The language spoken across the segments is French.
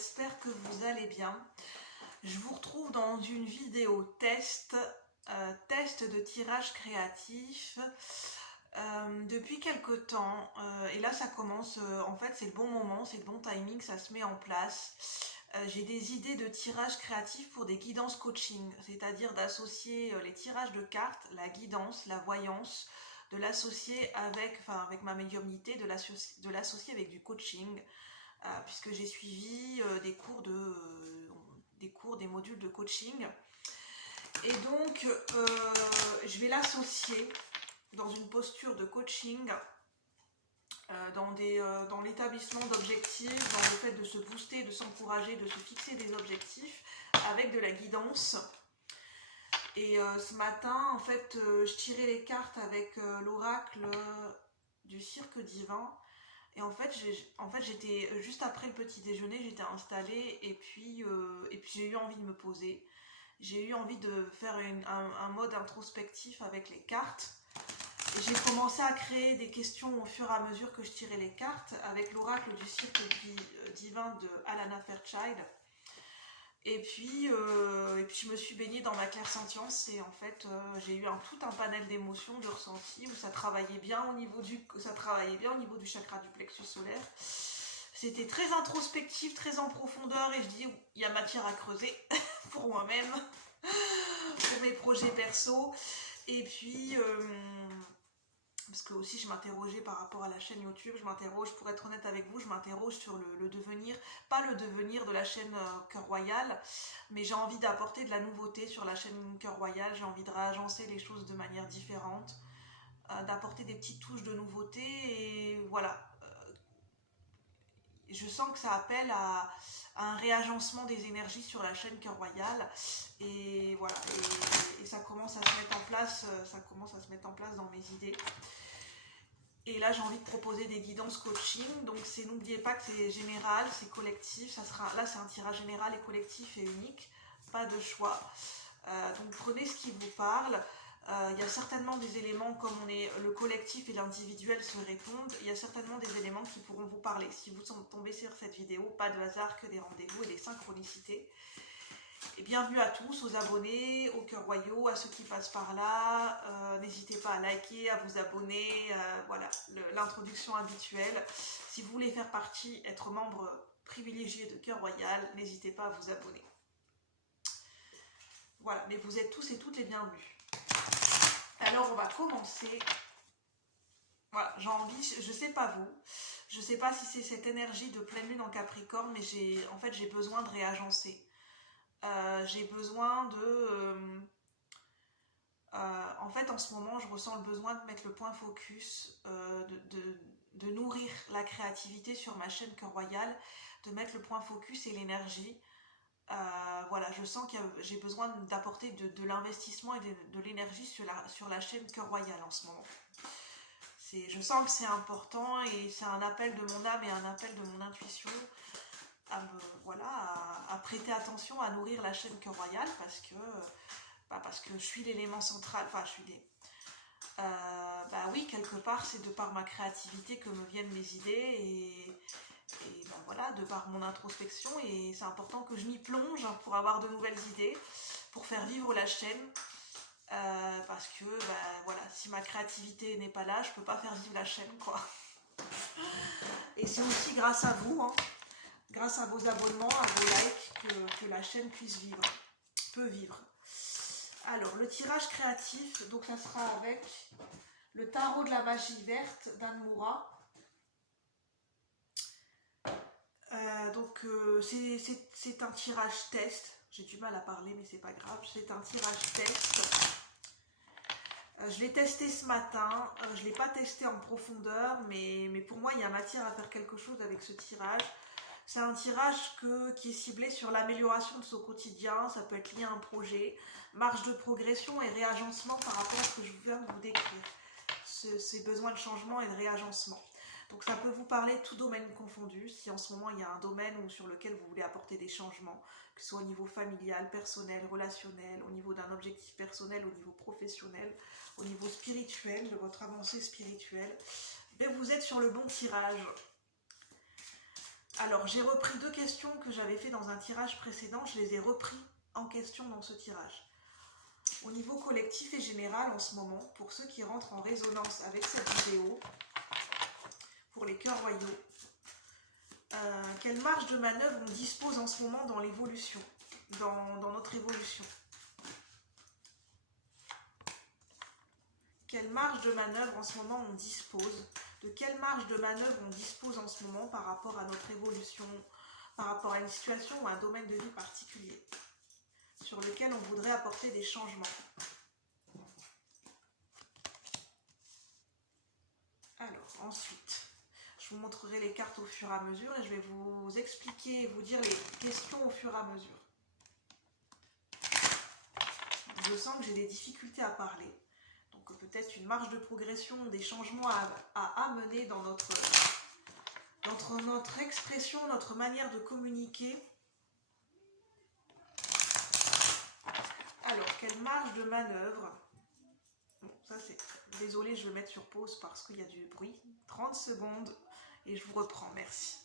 j'espère que vous allez bien. Je vous retrouve dans une vidéo test, test de tirage créatif depuis quelque temps. Et là ça commence, en fait c'est le bon moment, c'est le bon timing, ça se met en place. J'ai des idées de tirage créatif pour des guidances coaching, c'est-à-dire d'associer les tirages de cartes, la guidance, la voyance, de l'associer avec ma médiumnité, de l'associer avec du coaching, puisque j'ai suivi des modules de coaching. Et donc, je vais l'associer dans une posture de coaching, dans l'établissement d'objectifs, dans le fait de se booster, de s'encourager, de se fixer des objectifs avec de la guidance. Et ce matin, en fait, je tirais les cartes avec l'oracle du cirque divin. Et en fait, j'étais juste après le petit déjeuner, j'étais installée et puis j'ai eu envie de me poser. J'ai eu envie de faire un mode introspectif avec les cartes. J'ai commencé à créer des questions au fur et à mesure que je tirais les cartes avec l'oracle du cirque divin de Alana Fairchild. Et puis je me suis baignée dans ma clairsentience et en fait j'ai eu tout un panel d'émotions, de ressentis où ça travaillait bien au niveau du chakra du plexus solaire. C'était très introspectif, très en profondeur et je dis il y a matière à creuser pour moi-même, pour mes projets perso. Et puis parce que aussi je m'interrogeais par rapport à la chaîne YouTube, pour être honnête avec vous, je m'interroge sur le devenir, pas le devenir de la chaîne Cœur Royal, mais j'ai envie d'apporter de la nouveauté sur la chaîne Cœur Royal, j'ai envie de réagencer les choses de manière différente, d'apporter des petites touches de nouveauté et voilà. Je sens que ça appelle à un réagencement des énergies sur la chaîne Cœur Royal et voilà, et ça commence à se mettre en place, dans mes idées. Et là j'ai envie de proposer des guidances coaching, donc n'oubliez pas que c'est général, c'est collectif, là c'est un tirage général et collectif et unique, pas de choix. Donc prenez ce qui vous parle. Il y a certainement des éléments, comme le collectif et l'individuel se répondent, il y a certainement des éléments qui pourront vous parler. Si vous tombez sur cette vidéo, pas de hasard, que des rendez-vous et des synchronicités. Et bienvenue à tous, aux abonnés, aux cœurs royaux, à ceux qui passent par là. N'hésitez pas à liker, à vous abonner, voilà, l'introduction habituelle. Si vous voulez faire partie, être membre privilégié de Cœur Royal, n'hésitez pas à vous abonner. Voilà, mais vous êtes tous et toutes les bienvenus. Alors on va commencer. Voilà, j'ai envie, je sais pas vous, je sais pas si c'est cette énergie de pleine lune en Capricorne, mais j'ai besoin de réagencer. J'ai besoin de... en fait, en ce moment, je ressens le besoin de mettre le point focus, de nourrir la créativité sur ma chaîne Cœur Royal, de mettre le point focus et l'énergie. Voilà, je sens que j'ai besoin d'apporter de l'investissement et de l'énergie sur la chaîne Cœur Royal en ce moment. Je sens que c'est important et c'est un appel de mon âme et un appel de mon intuition à prêter attention, à nourrir la chaîne Cœur Royal parce que je suis l'élément central, oui, quelque part c'est de par ma créativité que me viennent mes idées et de par mon introspection, et c'est important que je m'y plonge pour avoir de nouvelles idées, pour faire vivre la chaîne, parce que si ma créativité n'est pas là, je peux pas faire vivre la chaîne, quoi. Et c'est aussi grâce à vous, grâce à vos abonnements, à vos likes, que la chaîne peut vivre. Alors, le tirage créatif, donc ça sera avec le tarot de la magie verte d'Anne Moura. C'est un tirage test. J'ai du mal à parler, mais c'est pas grave. C'est un tirage test. Je l'ai testé ce matin. Je l'ai pas testé en profondeur, mais pour moi, il y a matière à faire quelque chose avec ce tirage. C'est un tirage qui est ciblé sur l'amélioration de son quotidien. Ça peut être lié à un projet, marge de progression et réagencement par rapport à ce que je viens de vous décrire. Ces besoins de changement et de réagencement. Donc ça peut vous parler tout domaine confondu, si en ce moment il y a un domaine sur lequel vous voulez apporter des changements, que ce soit au niveau familial, personnel, relationnel, au niveau d'un objectif personnel, au niveau professionnel, au niveau spirituel, de votre avancée spirituelle, mais vous êtes sur le bon tirage. Alors, j'ai repris 2 questions que j'avais fait dans un tirage précédent, je les ai repris en question dans ce tirage. Au niveau collectif et général, en ce moment, pour ceux qui rentrent en résonance avec cette vidéo, pour les cœurs royaux, quelle marge de manœuvre on dispose en ce moment dans l'évolution, dans notre évolution? Quelle marge de manœuvre en ce moment on dispose? De quelle marge de manœuvre on dispose en ce moment par rapport à notre évolution, par rapport à une situation ou un domaine de vie particulier sur lequel on voudrait apporter des changements? Alors, ensuite, je vous montrerai les cartes au fur et à mesure et je vais vous expliquer et vous dire les questions au fur et à mesure. Je sens que j'ai des difficultés à parler. Donc peut-être une marge de progression, des changements à amener dans notre expression, notre manière de communiquer. Alors, quelle marge de manœuvre? Bon, ça c'est... Désolée, je vais mettre sur pause parce qu'il y a du bruit. 30 secondes et je vous reprends, merci.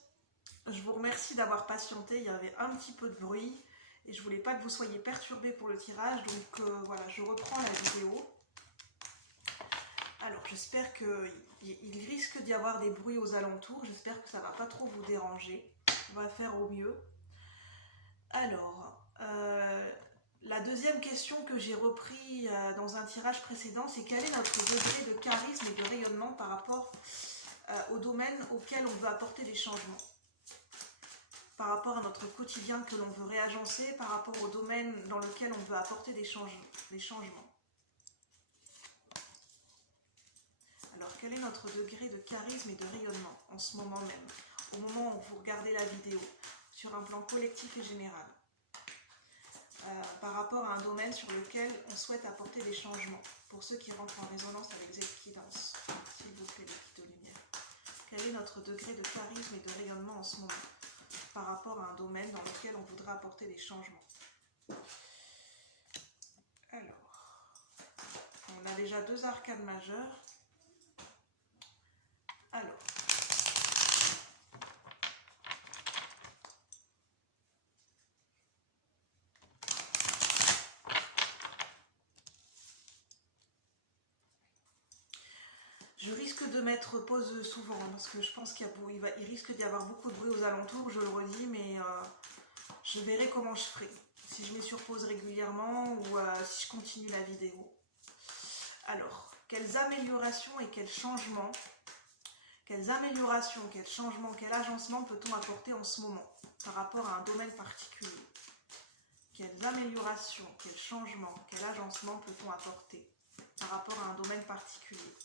Je vous remercie d'avoir patienté, il y avait un petit peu de bruit et je voulais pas que vous soyez perturbés pour le tirage, donc voilà, je reprends la vidéo. Alors, j'espère qu'il risque d'y avoir des bruits aux alentours. J'espère que ça ne va pas trop vous déranger. On va faire au mieux. Alors, la deuxième question que j'ai repris dans un tirage précédent, c'est quel est notre degré de charisme et de rayonnement par rapport au domaine auquel on veut apporter des changements. Par rapport à notre quotidien que l'on veut réagencer, par rapport au domaine dans lequel on veut apporter des changements. Alors, quel est notre degré de charisme et de rayonnement en ce moment même, au moment où vous regardez la vidéo, sur un plan collectif et général, par rapport à un domaine sur lequel on souhaite apporter des changements, pour ceux qui rentrent en résonance avec Zedkidance, s'il vous plaît, l'équipe de lumière. Quel est notre degré de charisme et de rayonnement en ce moment, par rapport à un domaine dans lequel on voudrait apporter des changements? Alors, on a déjà 2 arcanes majeures. Alors, je risque de mettre pause souvent parce que je pense qu'il risque d'y avoir beaucoup de bruit aux alentours, je le redis, mais je verrai comment je ferai. Si je mets sur pause régulièrement ou si je continue la vidéo. Alors, quelles améliorations et quels changements, quel agencement peut-on apporter en ce moment par rapport à un domaine particulier? Quelles améliorations, quels changements, quel agencement peut-on apporter par rapport à un domaine particulier,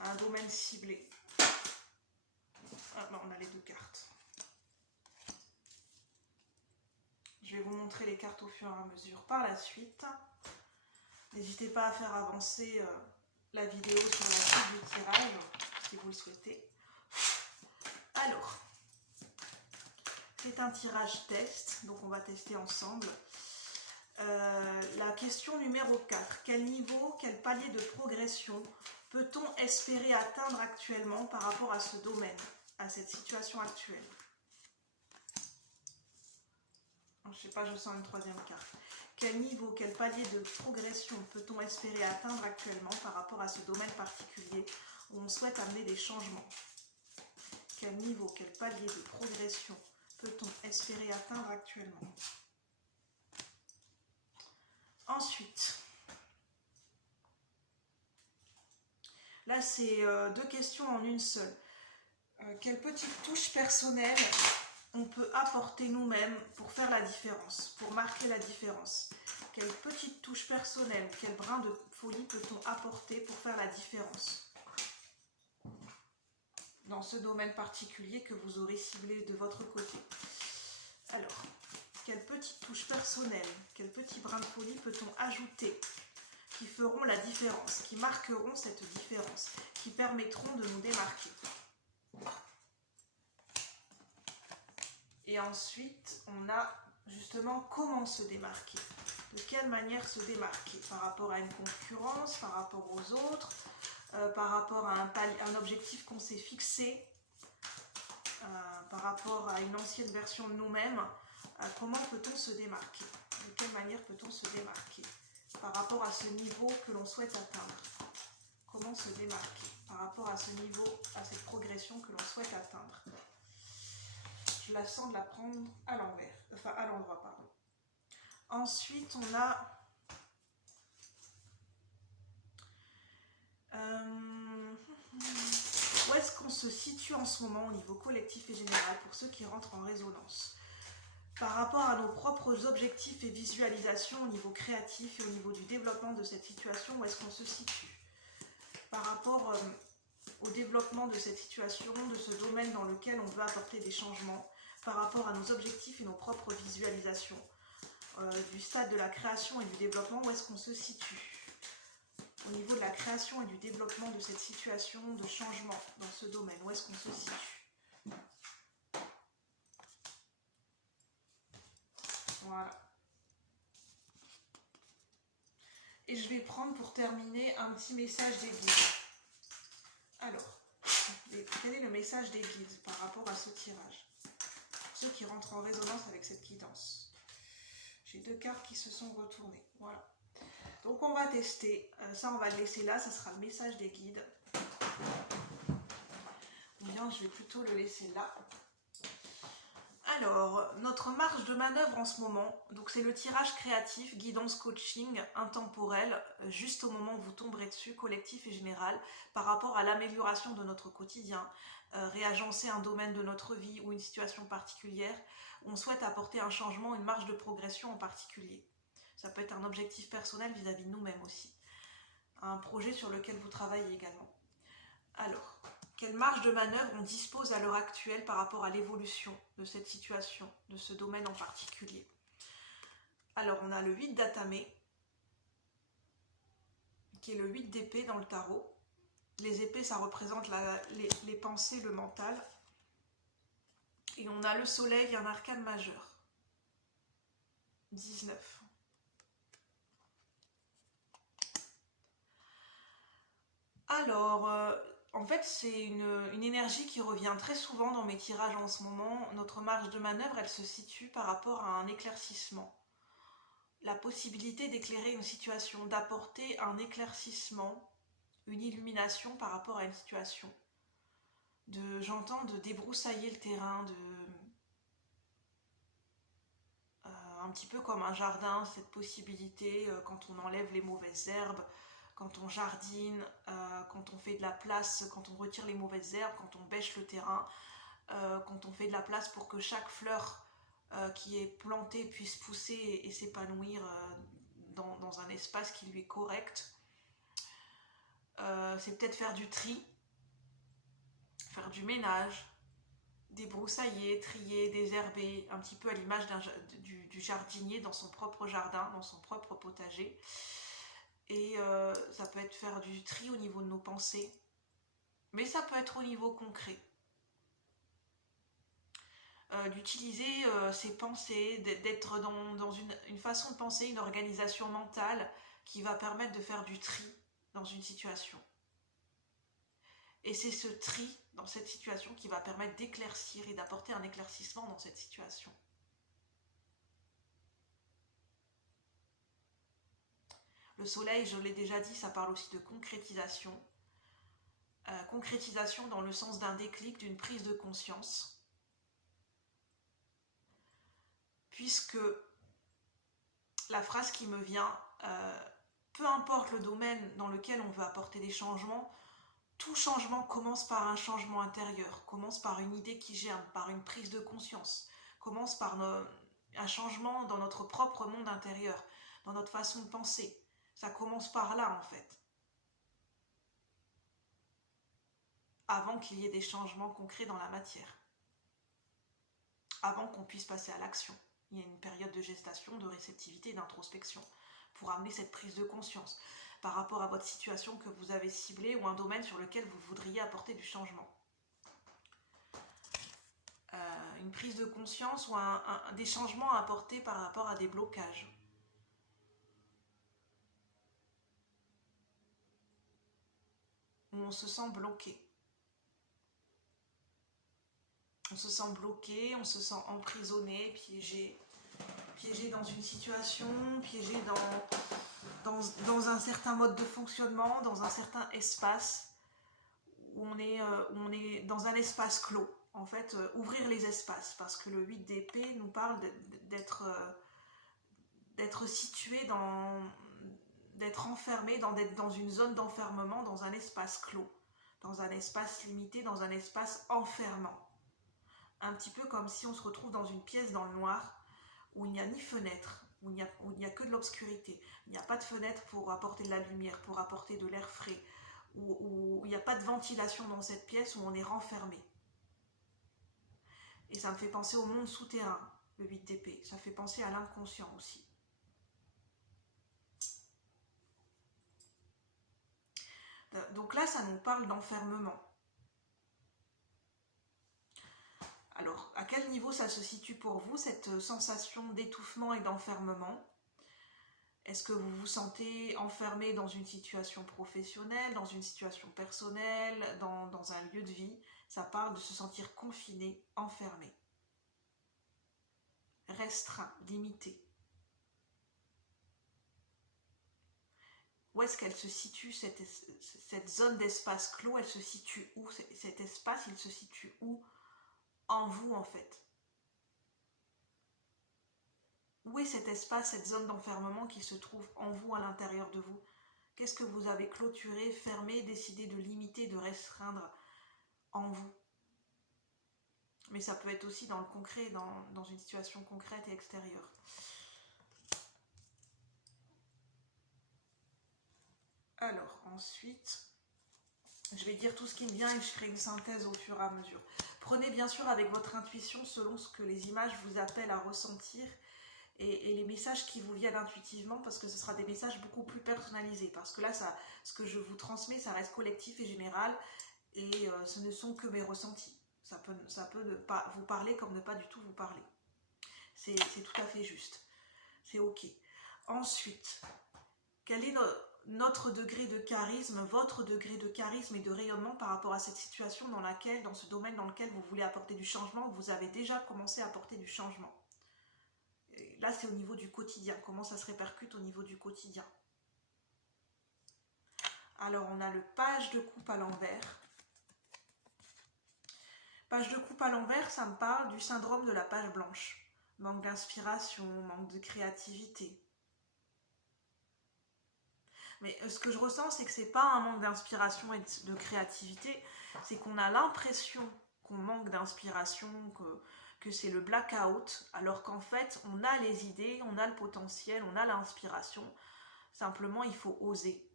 à un domaine ciblé? Ah non, on a les 2 cartes. Je vais vous montrer les cartes au fur et à mesure par la suite. N'hésitez pas à faire avancer la vidéo sur la suite du tirage, si vous le souhaitez. Alors, c'est un tirage test, donc on va tester ensemble. La question numéro 4. Quel niveau, quel palier de progression peut-on espérer atteindre actuellement par rapport à ce domaine, à cette situation actuelle? Je ne sais pas, je sens une 3e carte. Quel niveau, quel palier de progression peut-on espérer atteindre actuellement par rapport à ce domaine particulier où on souhaite amener des changements? Quel niveau, quel palier de progression peut-on espérer atteindre actuellement? Ensuite, là c'est 2 questions en une seule. Quelle petite touche personnelle on peut apporter nous-mêmes pour faire la différence, pour marquer la différence? Quelle petite touche personnelle, quel brin de folie peut-on apporter pour faire la différence dans ce domaine particulier que vous aurez ciblé de votre côté? Alors, quelle petite touche personnelle, quel petit brin de folie peut-on ajouter qui feront la différence, qui marqueront cette différence, qui permettront de nous démarquer? Et ensuite, on a justement comment se démarquer. De quelle manière se démarquer par rapport à une concurrence, par rapport aux autres, par rapport à un objectif qu'on s'est fixé, par rapport à une ancienne version de nous-mêmes, comment peut-on se démarquer? De quelle manière peut-on se démarquer par rapport à ce niveau que l'on souhaite atteindre? Comment se démarquer par rapport à ce niveau, à cette progression que l'on souhaite atteindre? Je la sens de la prendre à l'envers, enfin à l'endroit, pardon. Ensuite, on a où est-ce qu'on se situe en ce moment au niveau collectif et général pour ceux qui rentrent en résonance par rapport à nos propres objectifs et visualisations au niveau créatif et au niveau du développement de cette situation, où est-ce qu'on se situe par rapport au développement de cette situation, de ce domaine dans lequel on veut apporter des changements, par rapport à nos objectifs et nos propres visualisations, du stade de la création et du développement, où est-ce qu'on se situe au niveau de la création et du développement de cette situation de changement dans ce domaine, où est-ce qu'on se situe? Voilà. Et je vais prendre pour terminer un petit message des guides. Alors, quel est le message des guides par rapport à ce tirage? Pour ceux qui rentrent en résonance avec cette guidance. J'ai 2 cartes qui se sont retournées. Voilà. Donc on va tester. Ça, on va le laisser là. Ça sera le message des guides. Ou bien je vais plutôt le laisser là. Alors, notre marge de manœuvre en ce moment, donc c'est le tirage créatif, guidance coaching, intemporel, juste au moment où vous tomberez dessus, collectif et général, par rapport à l'amélioration de notre quotidien, réagencer un domaine de notre vie ou une situation particulière, où on souhaite apporter un changement, une marge de progression en particulier. Ça peut être un objectif personnel vis-à-vis de nous-mêmes aussi. Un projet sur lequel vous travaillez également. Alors, quelle marge de manœuvre on dispose à l'heure actuelle par rapport à l'évolution de cette situation, de ce domaine en particulier? Alors, on a le 8 d'Atame, qui est le 8 d'épée dans le tarot. Les épées, ça représente les pensées, le mental. Et on a le soleil, un arcane majeur. 19. Alors, en fait, c'est une énergie qui revient très souvent dans mes tirages en ce moment. Notre marge de manœuvre, elle se situe par rapport à un éclaircissement. La possibilité d'éclairer une situation, d'apporter un éclaircissement, une illumination par rapport à une situation. J'entends de débroussailler le terrain, un petit peu comme un jardin, cette possibilité quand on enlève les mauvaises herbes, quand on jardine, quand on fait de la place, quand on retire les mauvaises herbes, quand on bêche le terrain, quand on fait de la place pour que chaque fleur qui est plantée puisse pousser et s'épanouir dans un espace qui lui est correct. C'est peut-être faire du tri, faire du ménage, débroussailler, trier, désherber, un petit peu à l'image du jardinier dans son propre jardin, dans son propre potager. Et ça peut être faire du tri au niveau de nos pensées, mais ça peut être au niveau concret. D'utiliser ses pensées, d'être dans une façon de penser, une organisation mentale qui va permettre de faire du tri dans une situation. Et c'est ce tri dans cette situation qui va permettre d'éclaircir et d'apporter un éclaircissement dans cette situation. Le soleil, je l'ai déjà dit, ça parle aussi de concrétisation. Concrétisation dans le sens d'un déclic, d'une prise de conscience. Puisque la phrase qui me vient, peu importe le domaine dans lequel on veut apporter des changements, tout changement commence par un changement intérieur, commence par une idée qui germe, par une prise de conscience, commence par un changement dans notre propre monde intérieur, dans notre façon de penser. Ça commence par là en fait. Avant qu'il y ait des changements concrets dans la matière. Avant qu'on puisse passer à l'action. Il y a une période de gestation, de réceptivité et d'introspection pour amener cette prise de conscience par rapport à votre situation que vous avez ciblée ou un domaine sur lequel vous voudriez apporter du changement. Une prise de conscience ou des changements à apporter par rapport à des blocages. Où on se sent bloqué. On se sent bloqué, on se sent emprisonné, piégé. Piégé dans une situation, piégé dans un certain mode de fonctionnement, dans un certain espace, où on est dans un espace clos. En fait, ouvrir les espaces, parce que le 8 d'épée nous parle d'être situé d'être enfermé, d'être dans une zone d'enfermement, dans un espace clos, dans un espace limité, dans un espace enfermant. Un petit peu comme si on se retrouve dans une pièce dans le noir, où il n'y a ni fenêtre, où il n'y a que de l'obscurité. Il n'y a pas de fenêtre pour apporter de la lumière, pour apporter de l'air frais, où il n'y a pas de ventilation dans cette pièce, où on est renfermé. Et ça me fait penser au monde souterrain, le 8 d'épée. Ça fait penser à l'inconscient aussi. Donc là, ça nous parle d'enfermement. Alors, à quel niveau ça se situe pour vous, cette sensation d'étouffement et d'enfermement? Est-ce que vous vous sentez enfermé dans une situation professionnelle, dans une situation personnelle, dans un lieu de vie? Ça parle de se sentir confiné, enfermé, restreint, limité. Où est-ce qu'elle se situe, cette zone d'espace clos? Elle se situe où? Cet espace, il se situe où en vous, en fait? Où est cet espace, cette zone d'enfermement qui se trouve en vous, à l'intérieur de vous? Qu'est-ce que vous avez clôturé, fermé, décidé de limiter, de restreindre en vous? Mais ça peut être aussi dans le concret, dans une situation concrète et extérieure. Alors, ensuite, je vais dire tout ce qui me vient et je ferai une synthèse au fur et à mesure. Prenez bien sûr avec votre intuition selon ce que les images vous appellent à ressentir et les messages qui vous viennent intuitivement, parce que ce sera des messages beaucoup plus personnalisés. Parce que là, ce que je vous transmets, ça reste collectif et général et ce ne sont que mes ressentis. Ça peut ne pas vous parler comme ne pas du tout vous parler. C'est tout à fait juste. C'est ok. Ensuite, quel est notre degré de charisme, votre degré de charisme et de rayonnement par rapport à cette situation dans ce domaine dans lequel vous voulez apporter du changement, vous avez déjà commencé à apporter du changement. Et là, c'est au niveau du quotidien. Comment ça se répercute au niveau du quotidien? Alors, on a le page de coupe à l'envers. Page de coupe à l'envers, ça me parle du syndrome de la page blanche. Manque d'inspiration, manque de créativité. Mais ce que je ressens, c'est que c'est pas un manque d'inspiration et de créativité, c'est qu'on a l'impression qu'on manque d'inspiration, que c'est le blackout, alors qu'en fait, on a les idées, on a le potentiel, on a l'inspiration. Simplement, il faut oser.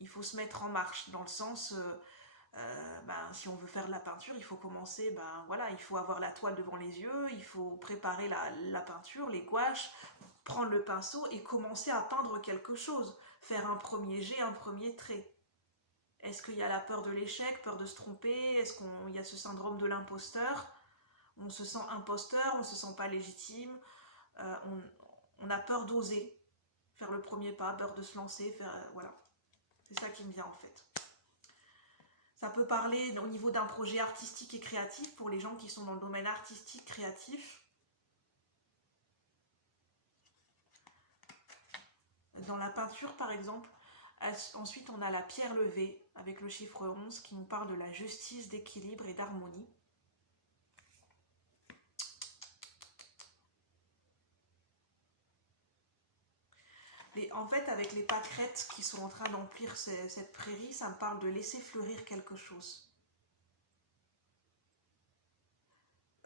Il faut se mettre en marche, dans le sens, si on veut faire de la peinture, il faut commencer, voilà, il faut avoir la toile devant les yeux, il faut préparer la peinture, les gouaches, prendre le pinceau et commencer à peindre quelque chose. Faire un premier jet, un premier trait. Est-ce qu'il y a la peur de l'échec, peur de se tromper? Est-ce qu'il y a ce syndrome de l'imposteur? On se sent imposteur, on ne se sent pas légitime, on a peur d'oser faire le premier pas, peur de se lancer, voilà. C'est ça qui me vient en fait. Ça peut parler au niveau d'un projet artistique et créatif pour les gens qui sont dans le domaine artistique, créatif. Dans la peinture par exemple, ensuite on a la pierre levée avec le chiffre 11 qui nous parle de la justice, d'équilibre et d'harmonie. Et en fait, avec les pâquerettes qui sont en train d'emplir cette prairie, ça me parle de laisser fleurir quelque chose.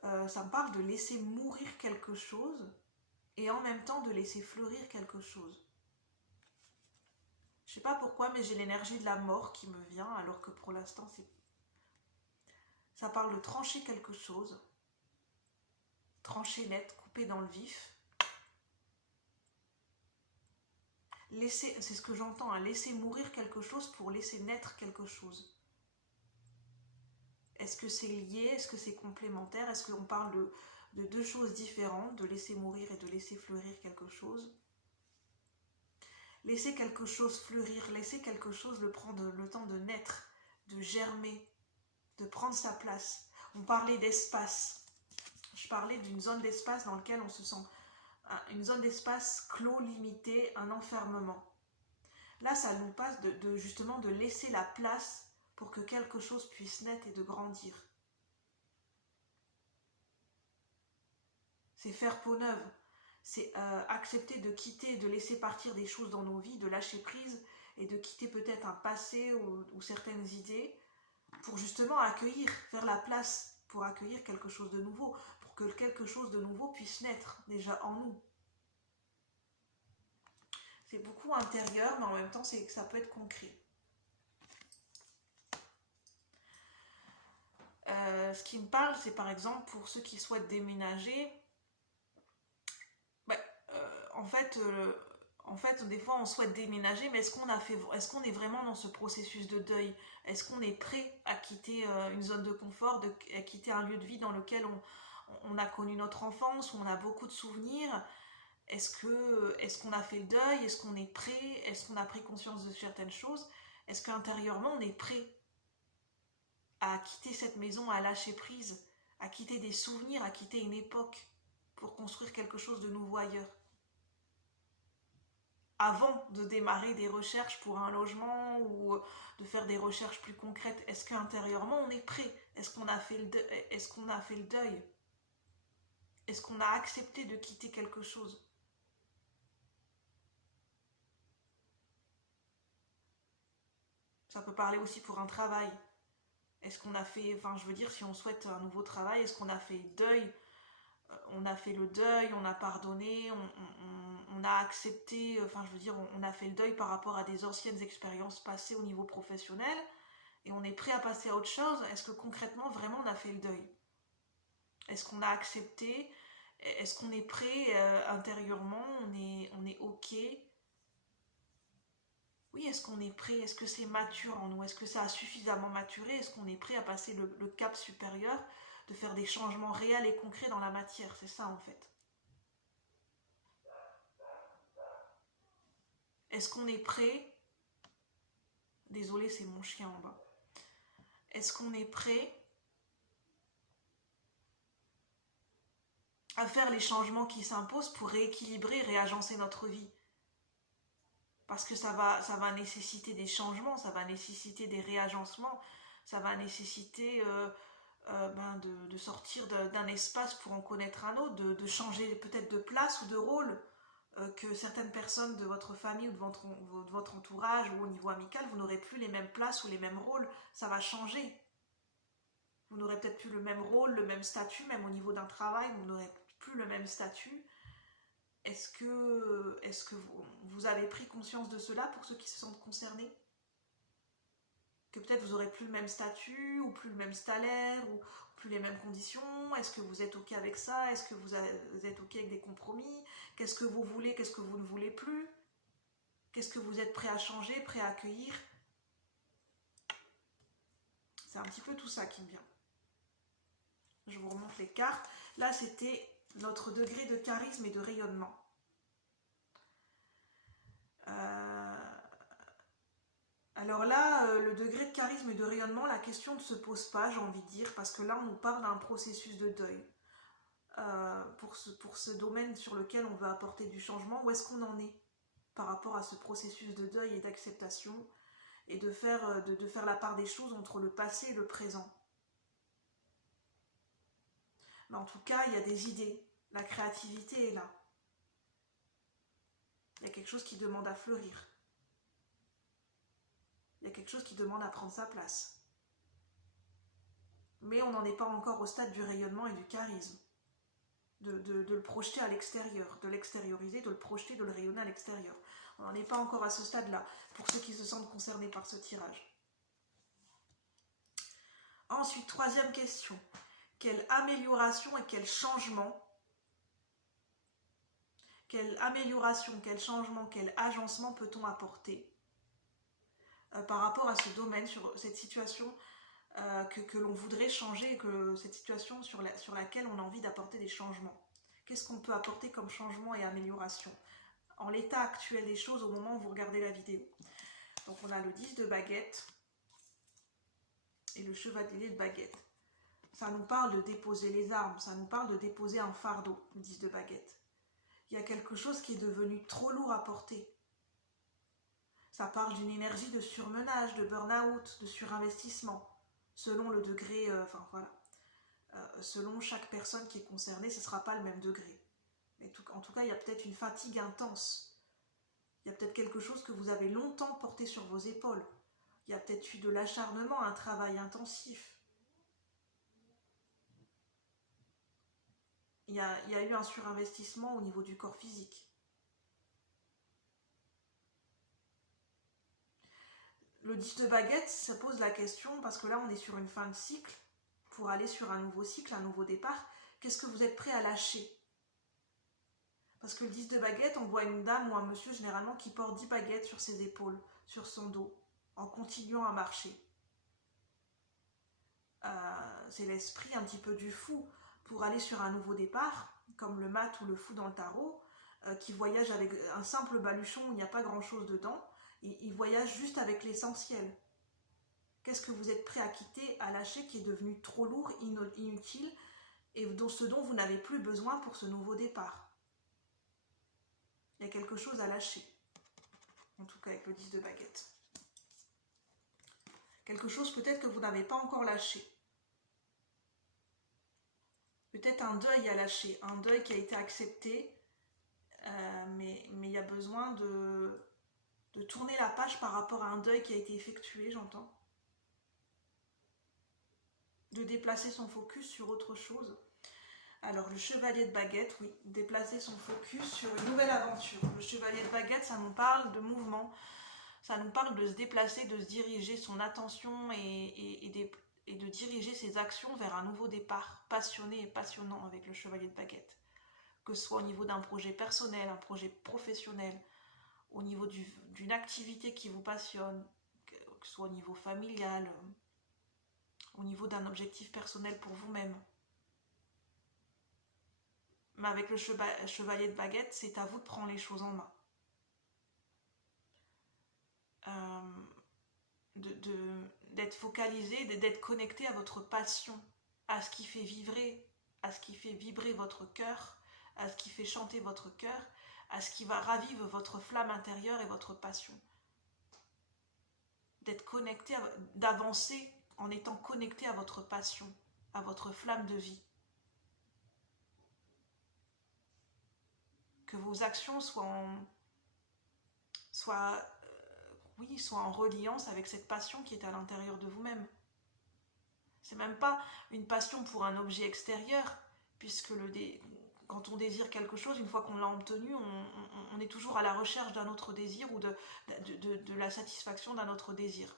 Ça me parle de laisser mourir quelque chose et en même temps de laisser fleurir quelque chose. Je sais pas pourquoi, mais j'ai l'énergie de la mort qui me vient, alors que pour l'instant, ça parle de trancher quelque chose. Trancher net, couper dans le vif. C'est ce que j'entends, hein, laisser mourir quelque chose pour laisser naître quelque chose. Est-ce que c'est lié? Est-ce que c'est complémentaire? Est-ce qu'on parle de deux choses différentes, de laisser mourir et de laisser fleurir quelque chose? Laisser quelque chose fleurir, laisser quelque chose prendre le temps de naître, de germer, de prendre sa place. On parlait d'espace. parlais d'une zone d'espace dans laquelle on se sent, une zone d'espace clos, limité, un enfermement. Là, ça nous passe justement de laisser la place pour que quelque chose puisse naître et de grandir. C'est faire peau neuve, c'est accepter de quitter, de laisser partir des choses dans nos vies, de lâcher prise et de quitter peut-être un passé ou certaines idées pour justement accueillir, faire la place pour accueillir quelque chose de nouveau, pour que quelque chose de nouveau puisse naître déjà en nous. C'est beaucoup intérieur, mais en même temps, ça peut être concret. Ce qui me parle, c'est par exemple pour ceux qui souhaitent déménager. En fait, des fois, on souhaite déménager, mais est-ce qu'on est vraiment dans ce processus de deuil? Est-ce qu'on est prêt à quitter une zone de confort, à quitter un lieu de vie dans lequel on a connu notre enfance, où on a beaucoup de souvenirs? Est-ce qu'on a fait le deuil? Est-ce qu'on est prêt? Est-ce qu'on a pris conscience de certaines choses? Est-ce qu'intérieurement, on est prêt à quitter cette maison, à lâcher prise, à quitter des souvenirs, à quitter une époque pour construire quelque chose de nouveau ailleurs? Avant de démarrer des recherches pour un logement ou de faire des recherches plus concrètes, est-ce qu'intérieurement on est prêt? Est-ce qu'on a fait le deuil? Est-ce qu'on a accepté de quitter quelque chose? Ça peut parler aussi pour un travail. Est-ce qu'on a fait, je veux dire, si on souhaite un nouveau travail, est-ce qu'on a fait deuil? On a fait le deuil, on a pardonné, on a accepté, on a fait le deuil par rapport à des anciennes expériences passées au niveau professionnel et on est prêt à passer à autre chose. Est-ce que concrètement, vraiment, on a fait le deuil? Est-ce qu'on a accepté? Est-ce qu'on est prêt intérieurement? On est OK? Oui, est-ce qu'on est prêt? Est-ce que c'est mature en nous? Est-ce que ça a suffisamment maturé? Est-ce qu'on est prêt à passer le cap supérieur, de faire des changements réels et concrets dans la matière? C'est ça en fait. Est-ce qu'on est prêt? Désolée, c'est mon chien en bas. Est-ce qu'on est prêt à faire les changements qui s'imposent pour rééquilibrer, réagencer notre vie? Parce que ça va nécessiter des changements, ça va nécessiter des réagencements, ça va nécessiter de sortir d'un espace pour en connaître un autre, de changer peut-être de place ou de rôle, que certaines personnes de votre famille ou de votre entourage ou au niveau amical, vous n'aurez plus les mêmes places ou les mêmes rôles, ça va changer. Vous n'aurez peut-être plus le même rôle, le même statut, même au niveau d'un travail, vous n'aurez plus le même statut. Est-ce que vous avez pris conscience de cela pour ceux qui se sentent concernés? Que peut-être vous n'aurez plus le même statut, ou plus le même salaire, ou plus les mêmes conditions? Est-ce que vous êtes OK avec ça? Est-ce que vous êtes OK avec des compromis? Qu'est-ce que vous voulez? Qu'est-ce que vous ne voulez plus? Qu'est-ce que vous êtes prêt à changer, prêt à accueillir? C'est un petit peu tout ça qui me vient. Je vous remonte les cartes. Là, c'était notre degré de charisme et de rayonnement. Alors là, le degré de charisme et de rayonnement, la question ne se pose pas, j'ai envie de dire, parce que là, on nous parle d'un processus de deuil. Pour ce domaine sur lequel on veut apporter du changement, où est-ce qu'on en est par rapport à ce processus de deuil et d'acceptation, et de faire la part des choses entre le passé et le présent. Mais en tout cas, il y a des idées, la créativité est là. Il y a quelque chose qui demande à fleurir. Il y a quelque chose qui demande à prendre sa place. Mais on n'en est pas encore au stade du rayonnement et du charisme. De le projeter à l'extérieur, de l'extérioriser, de le projeter, de le rayonner à l'extérieur. On n'en est pas encore à ce stade-là, pour ceux qui se sentent concernés par ce tirage. Ensuite, troisième question. Quelle amélioration et quel changement, quel changement, quel agencement peut-on apporter par rapport à ce domaine, sur cette situation que l'on voudrait changer, que cette situation sur laquelle on a envie d'apporter des changements? Qu'est-ce qu'on peut apporter comme changement et amélioration en l'état actuel des choses au moment où vous regardez la vidéo? Donc on a le 10 de baguette et le chevalier de baguette. Ça nous parle de déposer les armes, ça nous parle de déposer un fardeau, le 10 de baguette. Il y a quelque chose qui est devenu trop lourd à porter. Ça parle d'une énergie de surmenage, de burn-out, de surinvestissement, selon le degré, selon chaque personne qui est concernée, ce ne sera pas le même degré. Mais en tout cas, il y a peut-être une fatigue intense. Il y a peut-être quelque chose que vous avez longtemps porté sur vos épaules. Il y a peut-être eu de l'acharnement, un travail intensif. Il y a eu un surinvestissement au niveau du corps physique. Le 10 de baguette, ça pose la question, parce que là on est sur une fin de cycle, pour aller sur un nouveau cycle, un nouveau départ. Qu'est-ce que vous êtes prêt à lâcher? Parce que le 10 de baguette, on voit une dame ou un monsieur généralement qui porte 10 baguettes sur ses épaules, sur son dos, en continuant à marcher. C'est l'esprit un petit peu du fou pour aller sur un nouveau départ, comme le mat ou le fou dans le tarot, qui voyage avec un simple baluchon où il n'y a pas grand-chose dedans. Il voyage juste avec l'essentiel. Qu'est-ce que vous êtes prêt à quitter, à lâcher, qui est devenu trop lourd, inutile, et ce dont vous n'avez plus besoin pour ce nouveau départ? Il y a quelque chose à lâcher, en tout cas avec le 10 de baguette. Quelque chose peut-être que vous n'avez pas encore lâché. Peut-être un deuil à lâcher, un deuil qui a été accepté, mais il y a besoin de tourner la page par rapport à un deuil qui a été effectué, j'entends. De déplacer son focus sur autre chose. Alors, le chevalier de baguette, oui, déplacer son focus sur une nouvelle aventure. Le chevalier de baguette, ça nous parle de mouvement, ça nous parle de se déplacer, de se diriger son attention et de diriger ses actions vers un nouveau départ passionné et passionnant avec le chevalier de baguette. Que ce soit au niveau d'un projet personnel, un projet professionnel, au niveau d'une activité qui vous passionne, que ce soit au niveau familial, au niveau d'un objectif personnel pour vous-même. Mais avec le chevalier de baguette, c'est à vous de prendre les choses en main. D'être focalisé, d'être connecté à votre passion, à ce qui fait vibrer votre cœur, à ce qui fait chanter votre cœur, à ce qui va raviver votre flamme intérieure et votre passion. D'être connecté, d'avancer en étant connecté à votre passion, à votre flamme de vie. Que vos actions soient en reliance avec cette passion qui est à l'intérieur de vous-même. C'est même pas une passion pour un objet extérieur, puisque quand on désire quelque chose, une fois qu'on l'a obtenu, on est toujours à la recherche d'un autre désir ou de la satisfaction d'un autre désir.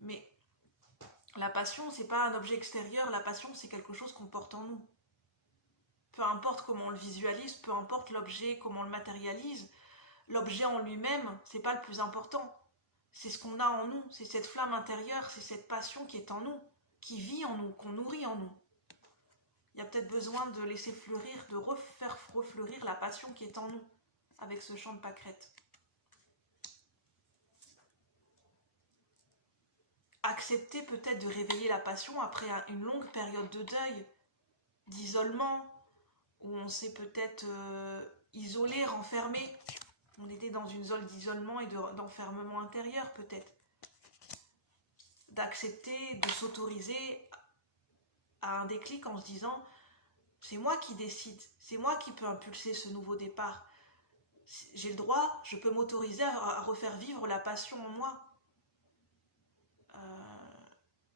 Mais la passion, c'est pas un objet extérieur, la passion, c'est quelque chose qu'on porte en nous. Peu importe comment on le visualise, peu importe l'objet, comment on le matérialise, l'objet en lui-même, c'est pas le plus important. C'est ce qu'on a en nous, c'est cette flamme intérieure, c'est cette passion qui est en nous, qui vit en nous, qu'on nourrit en nous. Il y a peut-être besoin de laisser fleurir, de refaire refleurir la passion qui est en nous, avec ce chant de pâquerette. Accepter peut-être de réveiller la passion après une longue période de deuil, d'isolement, où on s'est peut-être isolé, renfermé. On était dans une zone d'isolement et d'enfermement intérieur peut-être. D'accepter, de s'autoriser à un déclic en se disant « c'est moi qui décide, c'est moi qui peux impulser ce nouveau départ. J'ai le droit, je peux m'autoriser à refaire vivre la passion en moi.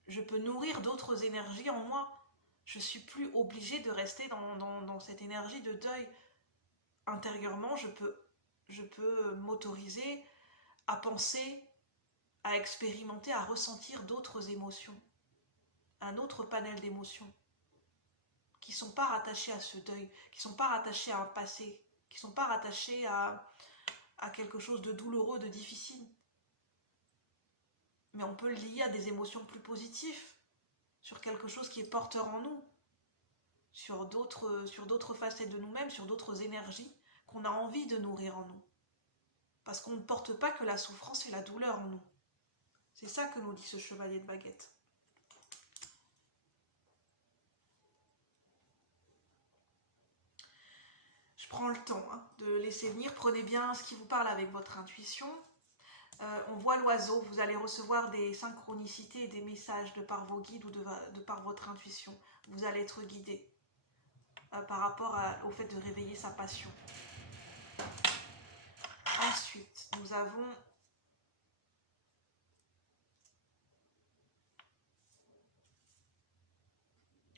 Je peux nourrir d'autres énergies en moi. Je ne suis plus obligée de rester dans cette énergie de deuil. Intérieurement, je peux m'autoriser à penser, à expérimenter, à ressentir d'autres émotions, un autre panel d'émotions qui ne sont pas rattachées à ce deuil, qui ne sont pas rattachées à un passé, qui ne sont pas rattachées à quelque chose de douloureux, de difficile. Mais on peut le lier à des émotions plus positives, sur quelque chose qui est porteur en nous, sur d'autres facettes de nous-mêmes, sur d'autres énergies qu'on a envie de nourrir en nous. Parce qu'on ne porte pas que la souffrance et la douleur en nous. C'est ça que nous dit ce chevalier de baguette. prends le temps de laisser venir. Prenez bien ce qui vous parle avec votre intuition. On voit l'oiseau, vous allez recevoir des synchronicités et des messages de par vos guides ou de par votre intuition. Vous allez être guidé par rapport au fait de réveiller sa passion. Ensuite, nous avons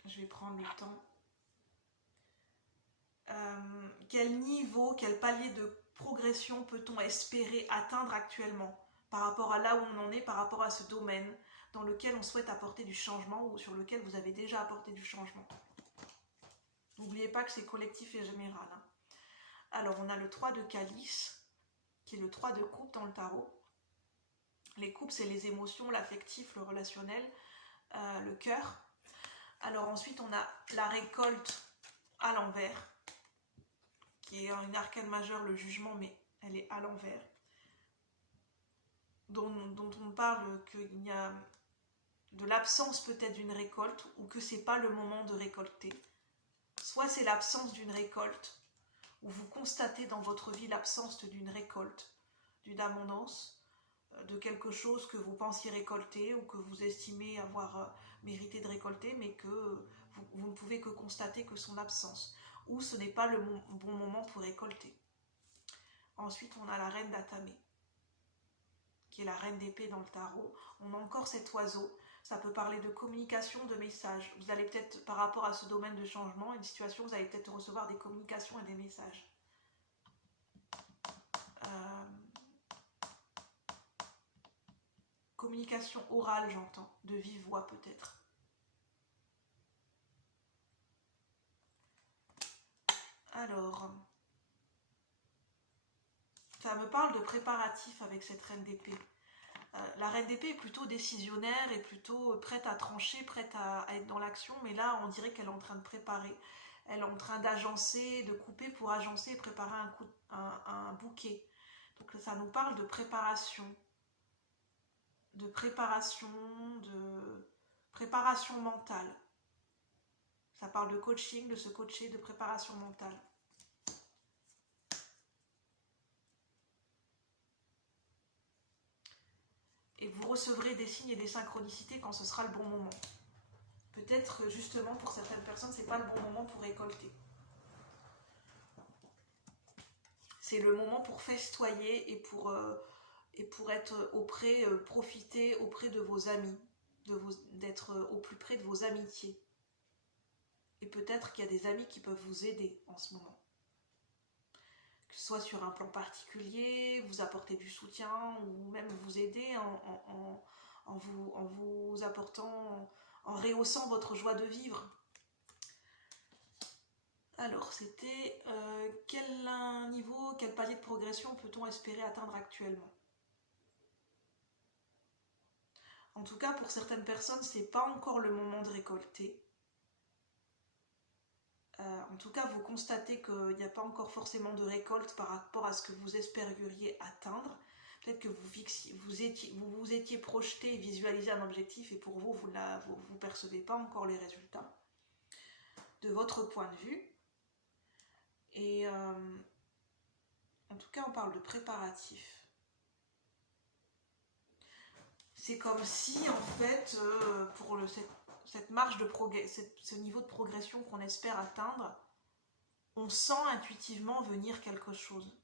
je vais prendre le temps. Quel niveau, quel palier de progression peut-on espérer atteindre actuellement par rapport à là où on en est, par rapport à ce domaine dans lequel on souhaite apporter du changement ou sur lequel vous avez déjà apporté du changement. N'oubliez pas que c'est collectif et général. Alors, on a le 3 de calice, qui est le 3 de coupe dans le tarot. Les coupes, c'est les émotions, l'affectif, le relationnel, le cœur. Alors ensuite, on a la récolte à l'envers, qui est une arcane majeure, le jugement, mais elle est à l'envers. Dont on parle qu'il y a de l'absence peut-être d'une récolte, ou que c'est pas le moment de récolter. Soit c'est l'absence d'une récolte, où vous constatez dans votre vie l'absence d'une récolte, d'une abondance, de quelque chose que vous pensiez récolter ou que vous estimez avoir mérité de récolter, mais que vous ne pouvez que constater que son absence, ou ce n'est pas le bon moment pour récolter. Ensuite, on a la reine d'Atamé, qui est la reine d'épée dans le tarot. On a encore cet oiseau. Ça peut parler de communication, de messages. Vous allez peut-être, par rapport à ce domaine de changement, une situation, vous allez peut-être recevoir des communications et des messages. Communication orale, j'entends, de vive voix peut-être. Alors, ça me parle de préparatifs avec cette reine d'épée. La reine d'épée est plutôt décisionnaire et plutôt prête à trancher, prête à être dans l'action, mais là on dirait qu'elle est en train de préparer. Elle est en train d'agencer, de couper pour agencer et préparer un bouquet. Donc ça nous parle de préparation mentale. Ça parle de coaching, de se coacher, de préparation mentale. Et vous recevrez des signes et des synchronicités quand ce sera le bon moment. Peut-être justement pour certaines personnes, c'est pas le bon moment pour récolter. C'est le moment pour festoyer et pour être profiter auprès de vos amis, d'être au plus près de vos amitiés. Et peut-être qu'il y a des amis qui peuvent vous aider en ce moment. Que ce soit sur un plan particulier, vous apporter du soutien ou même vous aider en vous apportant, en rehaussant votre joie de vivre. Alors, c'était quel niveau, quel palier de progression peut-on espérer atteindre actuellement? En tout cas, pour certaines personnes, c'est pas encore le moment de récolter. En tout cas, vous constatez qu'il n'y a pas encore forcément de récolte par rapport à ce que vous espériez atteindre. Peut-être que vous vous étiez projeté et visualisé un objectif et pour vous, vous ne percevez pas encore les résultats de votre point de vue. Et en tout cas, on parle de préparatifs. C'est comme si, en fait, pour cette marge de progrès, ce niveau de progression qu'on espère atteindre, on sent intuitivement venir quelque chose.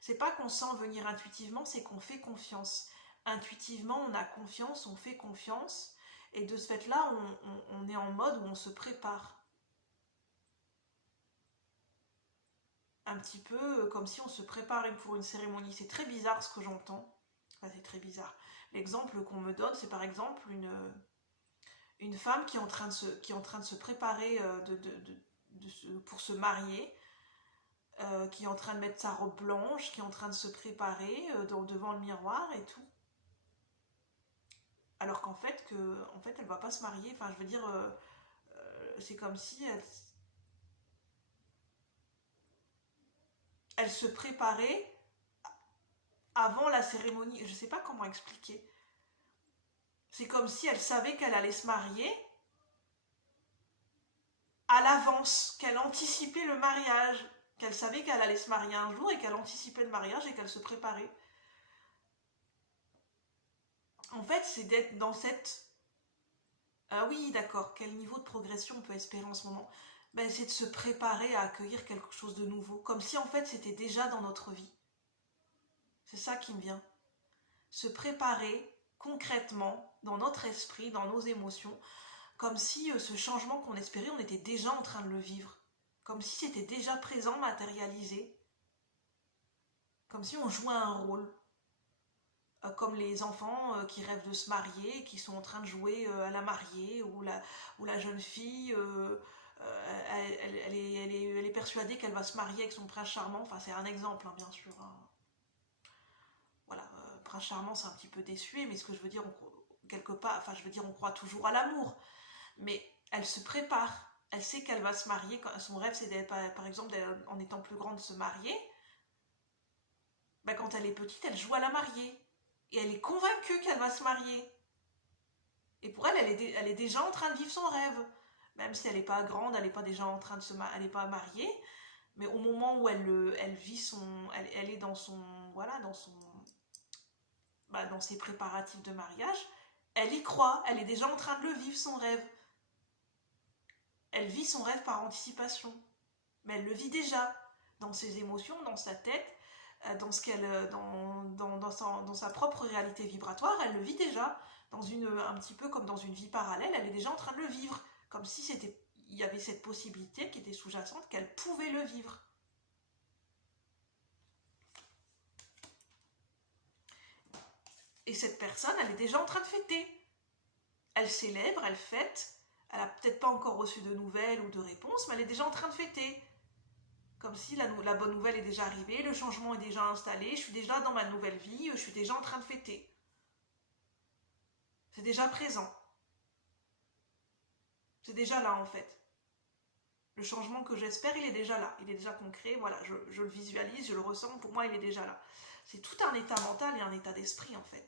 C'est pas qu'on sent venir intuitivement, c'est qu'on fait confiance. Intuitivement, on a confiance, on fait confiance, et de ce fait-là, on est en mode où on se prépare. Un petit peu comme si on se préparait pour une cérémonie. C'est très bizarre ce que j'entends. Enfin, c'est très bizarre. L'exemple qu'on me donne, c'est par exemple une femme qui est en train de se préparer pour se marier, qui est en train de mettre sa robe blanche, qui est en train de se préparer devant le miroir et tout. Alors qu'en fait, elle va pas se marier. Enfin, je veux dire, c'est comme si elle se préparait avant la cérémonie. Je sais pas comment expliquer. C'est comme si elle savait qu'elle allait se marier à l'avance, qu'elle anticipait le mariage, qu'elle savait qu'elle allait se marier un jour et qu'elle anticipait le mariage et qu'elle se préparait. En fait, c'est d'être dans cette... Ah oui, d'accord, quel niveau de progression on peut espérer en ce moment? Ben, c'est de se préparer à accueillir quelque chose de nouveau, comme si en fait c'était déjà dans notre vie. C'est ça qui me vient. Se préparer concrètement dans notre esprit, dans nos émotions, comme si ce changement qu'on espérait, on était déjà en train de le vivre. Comme si c'était déjà présent, matérialisé. Comme si on jouait un rôle. Comme les enfants qui rêvent de se marier et qui sont en train de jouer à la mariée ou la jeune fille elle est persuadée qu'elle va se marier avec son prince charmant. Enfin, c'est un exemple, hein, bien sûr. Hein. Voilà, prince charmant, c'est un petit peu désuet, mais ce que je veux dire, quelque part, enfin, je veux dire, on croit toujours à l'amour. Mais elle se prépare. Elle sait qu'elle va se marier. Son rêve, c'est par exemple, en étant plus grande, de se marier. Ben, quand elle est petite, elle joue à la mariée. Et elle est convaincue qu'elle va se marier. Et pour elle, elle est déjà en train de vivre son rêve. Même si elle n'est pas grande, elle n'est pas déjà en train de elle n'est pas mariée. Mais au moment où elle vit son... Elle est dans son... Voilà, dans son... Bah, dans ses préparatifs de mariage, elle y croit. Elle est déjà en train de le vivre, son rêve. Elle vit son rêve par anticipation. Mais elle le vit déjà. Dans ses émotions, dans sa tête, dans sa propre réalité vibratoire, elle le vit déjà, un petit peu comme dans une vie parallèle, elle est déjà en train de le vivre, comme si il y avait cette possibilité qui était sous-jacente, qu'elle pouvait le vivre. Et cette personne, elle est déjà en train de fêter. Elle célèbre, elle fête, elle n'a peut-être pas encore reçu de nouvelles ou de réponses, mais elle est déjà en train de fêter. Comme si la bonne nouvelle est déjà arrivée, le changement est déjà installé, je suis déjà dans ma nouvelle vie, je suis déjà en train de fêter. C'est déjà présent. C'est déjà là en fait. Le changement que j'espère, il est déjà là. Il est déjà concret, voilà, je le visualise, je le ressens, pour moi il est déjà là. C'est tout un état mental et un état d'esprit en fait.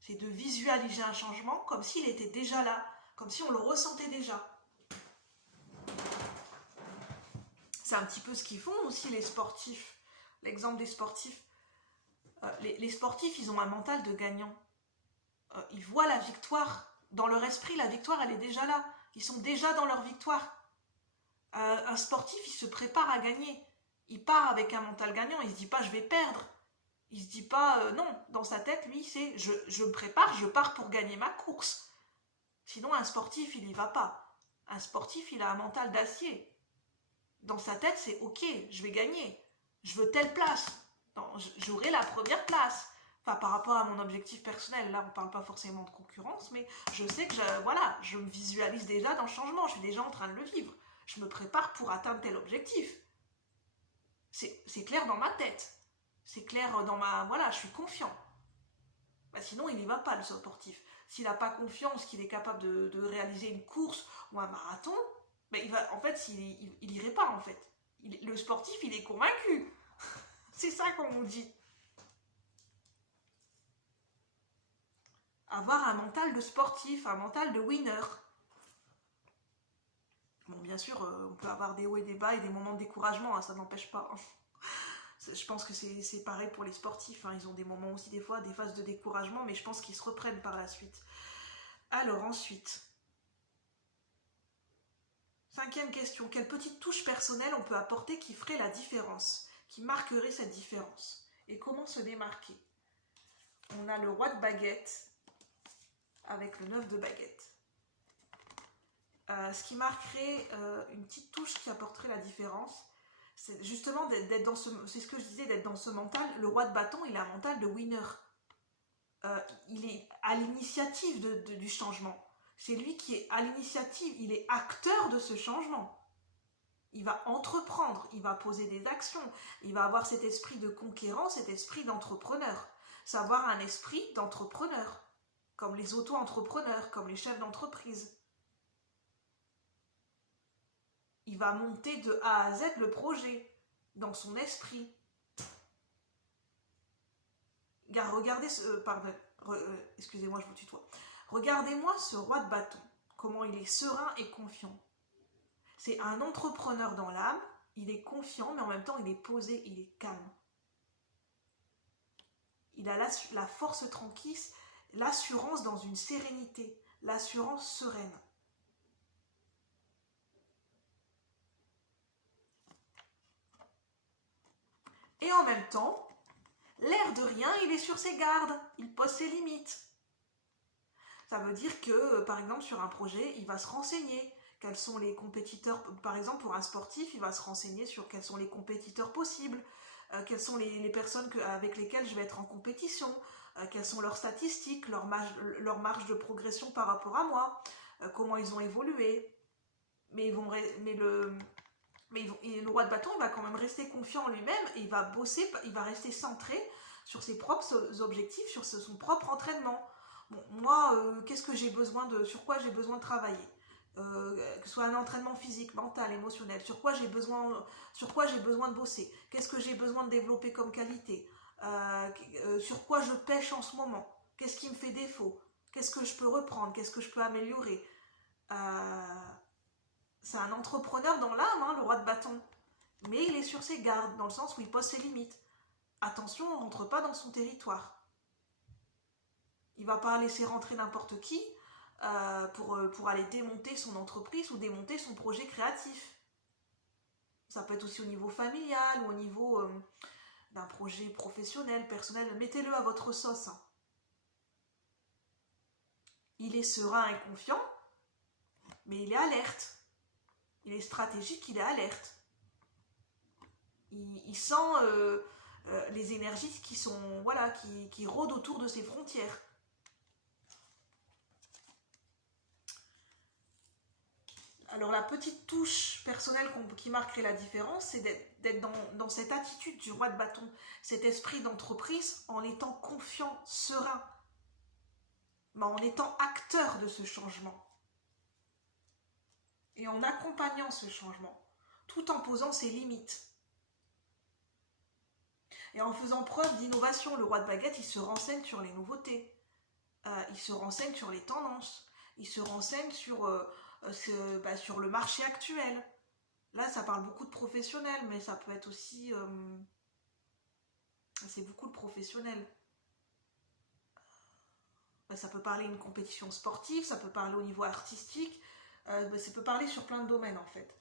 C'est de visualiser un changement comme s'il était déjà là, comme si on le ressentait déjà. C'est un petit peu ce qu'ils font aussi les sportifs. L'exemple des sportifs. Les sportifs, ils ont un mental de gagnant. Ils voient la victoire. Dans leur esprit, la victoire, elle est déjà là. Ils sont déjà dans leur victoire. Un sportif, il se prépare à gagner. Il part avec un mental gagnant. Il ne se dit pas, je vais perdre. Il ne se dit pas, non. Dans sa tête, lui, c'est, je me prépare, je pars pour gagner ma course. Sinon, un sportif, il n'y va pas. Un sportif, il a un mental d'acier. Dans sa tête, c'est ok, je vais gagner. Je veux telle place. J'aurai la première place. Enfin, par rapport à mon objectif personnel, là, on ne parle pas forcément de concurrence, mais je sais que je me visualise déjà dans le changement. Je suis déjà en train de le vivre. Je me prépare pour atteindre tel objectif. C'est clair dans ma tête. C'est clair dans ma... Voilà, je suis confiant. Bah, sinon, il n'y va pas, le sportif. S'il n'a pas confiance qu'il est capable de réaliser une course ou un marathon, ben en fait, il n'irait pas, en fait. Le sportif, il est convaincu. C'est ça qu'on nous dit. Avoir un mental de sportif, un mental de winner. Bon, bien sûr, on peut avoir des hauts et des bas et des moments de découragement, hein, ça n'empêche pas. Je pense que c'est pareil pour les sportifs. Hein. Ils ont des moments aussi, des fois, des phases de découragement, mais je pense qu'ils se reprennent par la suite. Alors, ensuite... 5e question, quelle petite touche personnelle on peut apporter qui ferait la différence, qui marquerait cette différence? Et comment se démarquer? On a le roi de baguette avec le 9 de baguette. Ce qui marquerait une petite touche qui apporterait la différence, c'est justement d'être dans c'est ce que je disais, d'être dans ce mental. Le roi de bâton, il a un mental de winner. Il est à l'initiative du changement. C'est lui qui est à l'initiative, il est acteur de ce changement. Il va entreprendre, il va poser des actions, il va avoir cet esprit de conquérant, cet esprit d'entrepreneur. Savoir un esprit d'entrepreneur, comme les auto-entrepreneurs, comme les chefs d'entreprise. Il va monter de A à Z le projet, dans son esprit. Regardez excusez-moi, je vous tutoie. Regardez-moi ce roi de bâton, comment il est serein et confiant. C'est un entrepreneur dans l'âme, il est confiant, mais en même temps il est posé, il est calme. Il a la force tranquille, l'assurance dans une sérénité, l'assurance sereine. Et en même temps, l'air de rien, il est sur ses gardes, il pose ses limites. Ça veut dire que, par exemple, sur un projet, il va se renseigner. Quels sont les compétiteurs, par exemple, pour un sportif, il va se renseigner sur quels sont les compétiteurs possibles, quelles sont les personnes avec lesquelles je vais être en compétition, quelles sont leurs statistiques, leur marge de progression par rapport à moi, comment ils ont évolué. Mais le roi de bâton, il va quand même rester confiant en lui-même et il va bosser, il va rester centré sur ses propres objectifs, sur son propre entraînement. Bon, moi, qu'est-ce que j'ai besoin sur quoi j'ai besoin de travailler, que ce soit un entraînement physique, mental, émotionnel, sur quoi j'ai besoin de bosser, qu'est-ce que j'ai besoin de développer comme qualité, sur quoi je pêche en ce moment, qu'est-ce qui me fait défaut, qu'est-ce que je peux reprendre, qu'est-ce que je peux améliorer. C'est un entrepreneur dans l'âme, hein, le roi de bâton, mais il est sur ses gardes, dans le sens où il pose ses limites. Attention, on ne rentre pas dans son territoire. Il ne va pas laisser rentrer n'importe qui pour aller démonter son entreprise ou démonter son projet créatif. Ça peut être aussi au niveau familial ou au niveau d'un projet professionnel, personnel. Mettez-le à votre sauce. Hein. Il est serein et confiant, mais il est alerte. Il est stratégique, il est alerte. Il sent les énergies qui sont, voilà, qui rôdent autour de ses frontières. Alors la petite touche personnelle qui marquerait la différence, c'est d'être dans cette attitude du roi de bâton, cet esprit d'entreprise, en étant confiant, serein, mais en étant acteur de ce changement. Et en accompagnant ce changement, tout en posant ses limites. Et en faisant preuve d'innovation, le roi de baguette, il se renseigne sur les nouveautés, il se renseigne sur les tendances, il se renseigne sur le marché actuel. Là, ça parle beaucoup de professionnels, mais ça peut être aussi... c'est beaucoup de professionnels. Ça peut parler d'une compétition sportive, ça peut parler au niveau artistique, ça peut parler sur plein de domaines, en fait.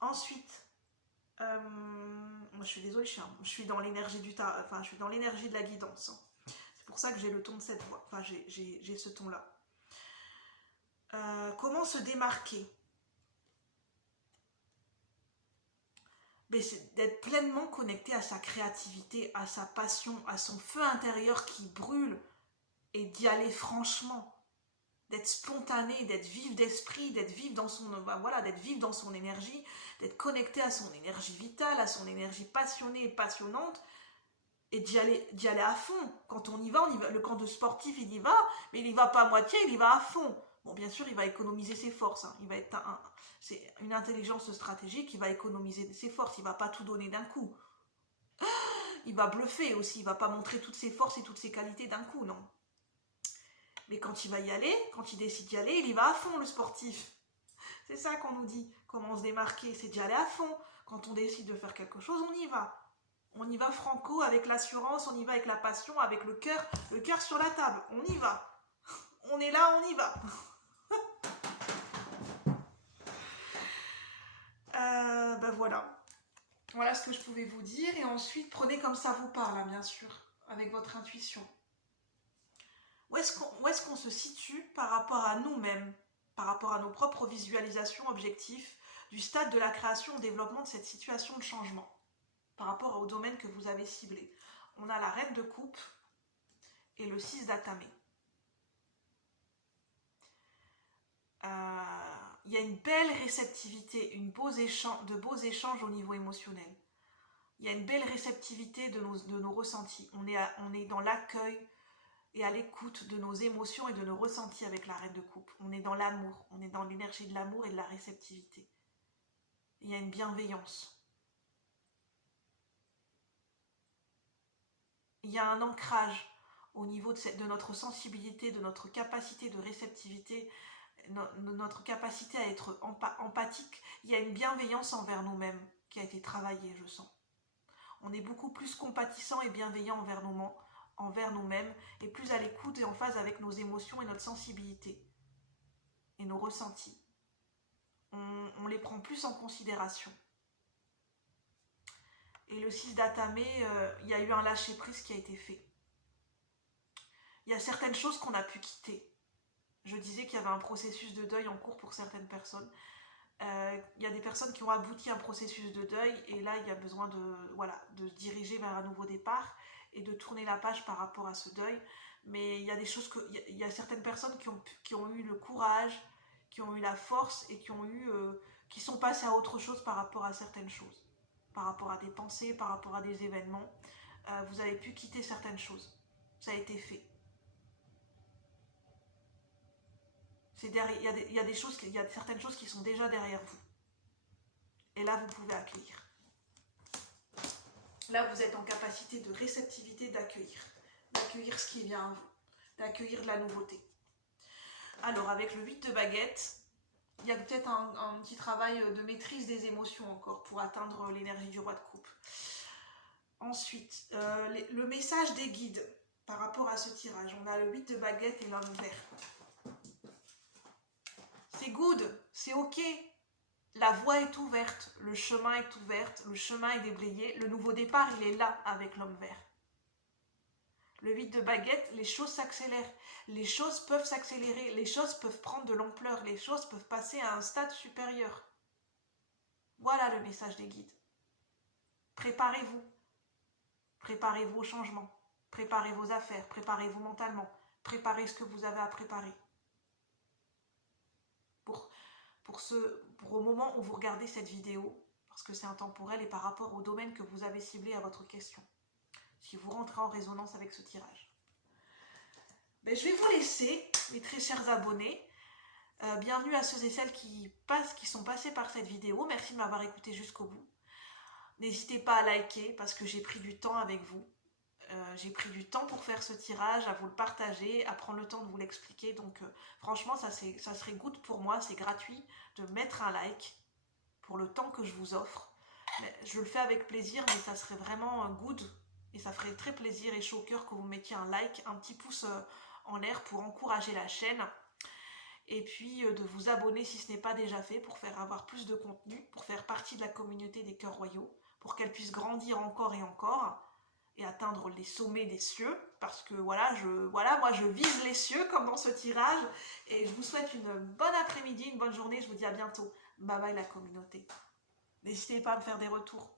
Ensuite, moi, je suis désolée, je suis dans l'énergie je suis dans l'énergie de la guidance. Hein. C'est pour ça que j'ai le ton de cette voix. Enfin, j'ai ce ton-là. Comment se démarquer? C'est d'être pleinement connecté à sa créativité, à sa passion, à son feu intérieur qui brûle et d'y aller franchement, d'être spontané, d'être vif d'esprit, d'être vif dans d'être vif dans son énergie, d'être connecté à son énergie vitale, à son énergie passionnée et passionnante et d'y aller à fond. Quand on y va, le camp de sportif, il y va, mais il y va pas à moitié, il y va à fond. Bon, bien sûr, il va économiser ses forces. Hein. C'est une intelligence stratégique, il va économiser ses forces. Il ne va pas tout donner d'un coup. Il va bluffer aussi. Il ne va pas montrer toutes ses forces et toutes ses qualités d'un coup, non. Mais quand il va y aller, quand il décide d'y aller, il y va à fond, le sportif. C'est ça qu'on nous dit. Comment se démarquer, c'est d'y aller à fond. Quand on décide de faire quelque chose, on y va. On y va franco, avec l'assurance, on y va avec la passion, avec le cœur sur la table. On y va. On est là, on y va. Voilà. Voilà ce que je pouvais vous dire. Et ensuite, prenez comme ça vous parle, hein, bien sûr, avec votre intuition. Où est-ce qu'on se situe par rapport à nous-mêmes, par rapport à nos propres visualisations, objectifs, du stade de la création au développement de cette situation de changement, par rapport au domaine que vous avez ciblé. On a la reine de coupe et le 6 d'atamé. Il y a une belle réceptivité, de beaux échanges au niveau émotionnel. Il y a une belle réceptivité de nos ressentis. On est dans l'accueil et à l'écoute de nos émotions et de nos ressentis avec la reine de coupe. On est dans l'amour, on est dans l'énergie de l'amour et de la réceptivité. Il y a une bienveillance. Il y a un ancrage au niveau de notre sensibilité, de notre capacité de réceptivité notre capacité à être empathique, il y a une bienveillance envers nous-mêmes qui a été travaillée, je sens. On est beaucoup plus compatissant et bienveillant envers nous-mêmes et plus à l'écoute et en phase avec nos émotions et notre sensibilité et nos ressentis. On les prend plus en considération. Et le 6 d'Atamé, il y a eu un lâcher-prise qui a été fait. Il y a certaines choses qu'on a pu quitter. Je disais qu'il y avait un processus de deuil en cours pour certaines personnes. Il y a des personnes qui ont abouti à un processus de deuil et là, il y a besoin de se diriger vers un nouveau départ et de tourner la page par rapport à ce deuil. Mais il y a des choses il y a certaines personnes qui ont eu le courage, qui ont eu la force et qui sont passées à autre chose par rapport à certaines choses, par rapport à des pensées, par rapport à des événements. Vous avez pu quitter certaines choses. Ça a été fait. Il y a certaines choses qui sont déjà derrière vous. Et là, vous pouvez accueillir. Là, vous êtes en capacité de réceptivité d'accueillir ce qui vient à vous, d'accueillir de la nouveauté. Alors, avec le 8 de baguette, il y a peut-être un petit travail de maîtrise des émotions encore pour atteindre l'énergie du roi de coupe. Ensuite, le message des guides par rapport à ce tirage. On a le 8 de baguette et l'homme vert. C'est good, c'est ok. La voie est ouverte, le chemin est ouvert, le chemin est déblayé. Le nouveau départ, il est là avec l'homme vert. Le 8 de baguette, les choses s'accélèrent. Les choses peuvent s'accélérer, les choses peuvent prendre de l'ampleur, les choses peuvent passer à un stade supérieur. Voilà le message des guides. Préparez-vous. Préparez-vous au changement. Préparez vos affaires, préparez-vous mentalement. Préparez ce que vous avez à préparer. Pour au moment où vous regardez cette vidéo, parce que c'est intemporel et par rapport au domaine que vous avez ciblé à votre question, si vous rentrez en résonance avec ce tirage. Mais je vais vous laisser, mes très chers abonnés. Bienvenue à ceux et celles qui sont passés par cette vidéo. Merci de m'avoir écouté jusqu'au bout. N'hésitez pas à liker parce que j'ai pris du temps avec vous. J'ai pris du temps pour faire ce tirage, à vous le partager, à prendre le temps de vous l'expliquer. Donc franchement, ça serait good pour moi, c'est gratuit de mettre un like pour le temps que je vous offre. Mais je le fais avec plaisir, mais ça serait vraiment good et ça ferait très plaisir et chaud au cœur que vous mettiez un like, un petit pouce en l'air pour encourager la chaîne. Et puis de vous abonner si ce n'est pas déjà fait pour avoir plus de contenu, pour faire partie de la communauté des cœurs royaux, pour qu'elle puisse grandir encore et encore. Et atteindre les sommets des cieux, parce que moi je vise les cieux comme dans ce tirage, et je vous souhaite une bonne après-midi, une bonne journée, je vous dis à bientôt. Bye bye la communauté. N'hésitez pas à me faire des retours.